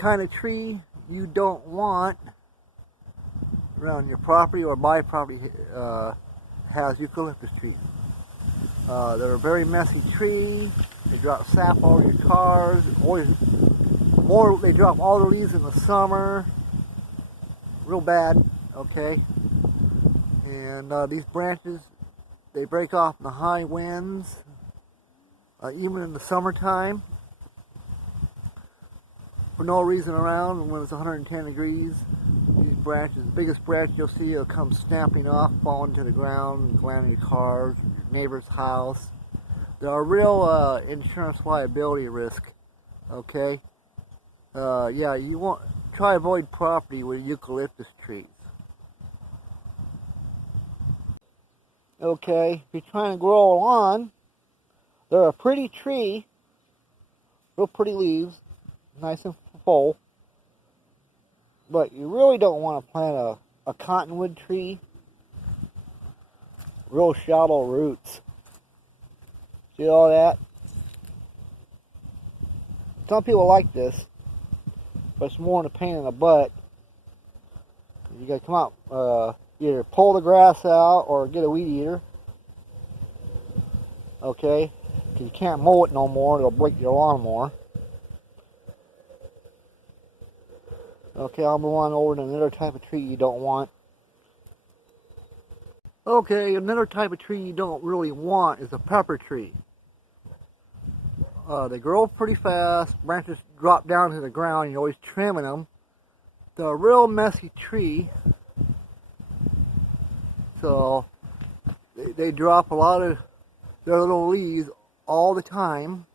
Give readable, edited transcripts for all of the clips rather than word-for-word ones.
kind of tree you don't want around your property, or my property has eucalyptus trees. They're a very messy tree. They drop sap all over your cars. They drop all the leaves in the summer. Real bad, okay? And these branches, they break off in the high winds, even in the summertime, for no reason around. When it's 110 degrees, these branches, the biggest branch you'll see, will come snapping off, falling to the ground, and land in your car, your neighbor's house. They're a real insurance liability risk, okay? Yeah, you want try avoid property with eucalyptus trees. Okay, if you're trying to grow a lawn, they're a pretty tree, real pretty leaves, nice and full. But you really don't want to plant a cottonwood tree. Real shallow roots. See all that? Some people like this, but it's more than a pain in the butt. You gotta come out, either pull the grass out or get a weed eater. Okay? Because you can't mow it no more, it'll break your lawnmower. Okay, I'll move on over to another type of tree you don't want. Okay, another type of tree you don't really want is a pepper tree. They grow pretty fast, branches drop down to the ground, you're always trimming them. They're a real messy tree, so they drop a lot of their little leaves all the time,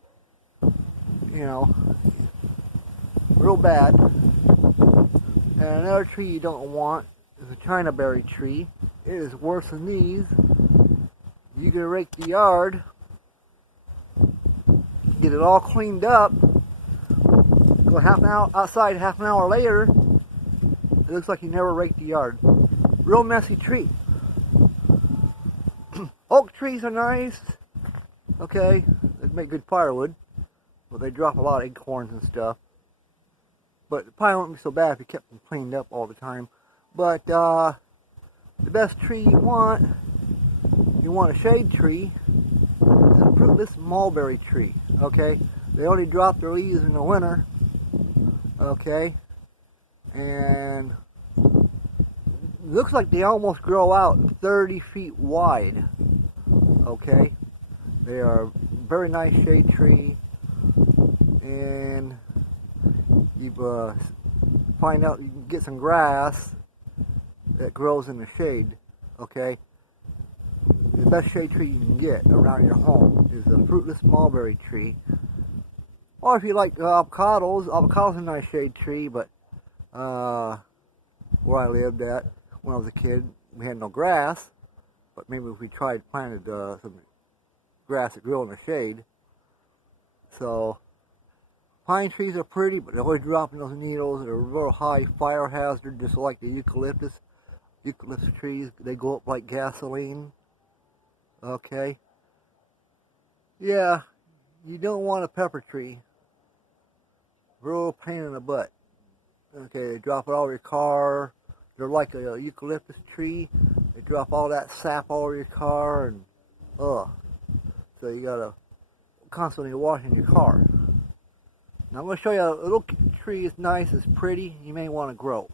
you know, real bad. And another tree you don't want is a China berry tree. It is worse than these. You can rake the yard, get it all cleaned up, go half an hour outside, half an hour later, it looks like you never raked the yard. Real messy tree. Oak trees are nice, okay, they make good firewood, but they drop a lot of acorns and stuff. But it probably wouldn't be so bad if you kept them cleaned up all the time. But the best tree you want a shade tree, is a fruitless mulberry tree, okay? They only drop their leaves in the winter, okay? And it looks like they almost grow out 30 feet wide, okay? They are a very nice shade tree, and you find out you can get some grass that grows in the shade, okay? The best shade tree you can get around your home is a fruitless mulberry tree. Or if you like avocados, avocados are a nice shade tree, but where I lived at when I was a kid, we had no grass, but maybe if we planted some grass that grew in the shade. So pine trees are pretty, but they're always dropping those needles. They're a real high fire hazard, just like the eucalyptus. Eucalyptus trees, they go up like gasoline. Okay. Yeah, you don't want a pepper tree. Real pain in the butt. Okay, they drop it all over your car. They're like a eucalyptus tree. They drop all that sap all over your car, and so you gotta constantly washing your car. Now I'm going to show you a little tree that's nice, it's pretty, you may want to grow.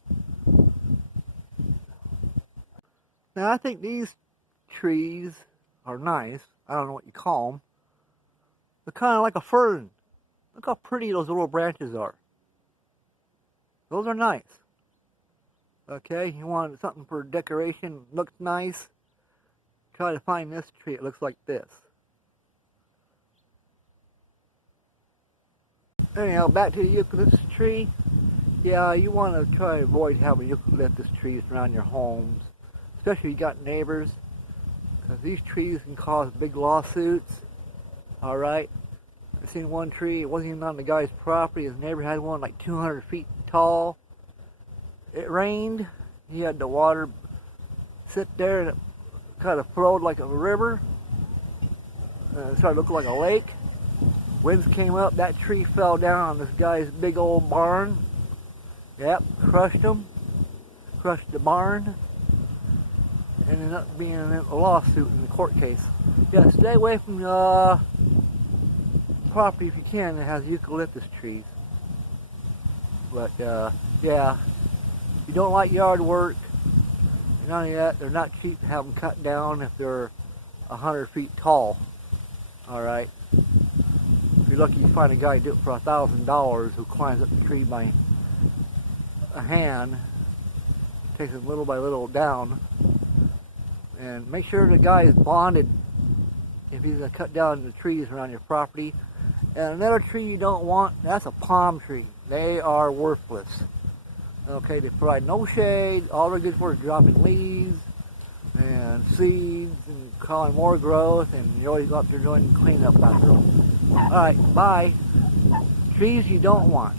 Now I think these trees are nice. I don't know what you call them. They're kind of like a fern. Look how pretty those little branches are. Those are nice. Okay, you want something for decoration, looks nice. Try to find this tree, it looks like this. Anyhow, back to the eucalyptus tree. Yeah, you want to try to avoid having eucalyptus trees around your homes, especially if you got neighbors, because these trees can cause big lawsuits. Alright, I seen one tree, it wasn't even on the guy's property, his neighbor had one like 200 feet tall. It rained, he had the water sit there, and it kind of flowed like a river, it started looking like a lake. Winds came up, that tree fell down on this guy's big old barn. Yep, crushed them, crushed the barn, and ended up being in a lawsuit in the court case. Yeah, stay away from property if you can that has eucalyptus trees. But yeah, if you don't like yard work, none of that, they're not cheap to have them cut down if they're 100 feet tall. Alright. If you're lucky, you find a guy to do it for $1,000 who climbs up the tree by a hand, takes it little by little down, and make sure the guy is bonded if he's going to cut down the trees around your property. And another tree you don't want, that's a palm tree. They are worthless. Okay, they provide no shade. All they're good for is dropping leaves and seeds and causing more growth, and you always go up there doing cleanup after them. Alright, bye. Trees you don't want.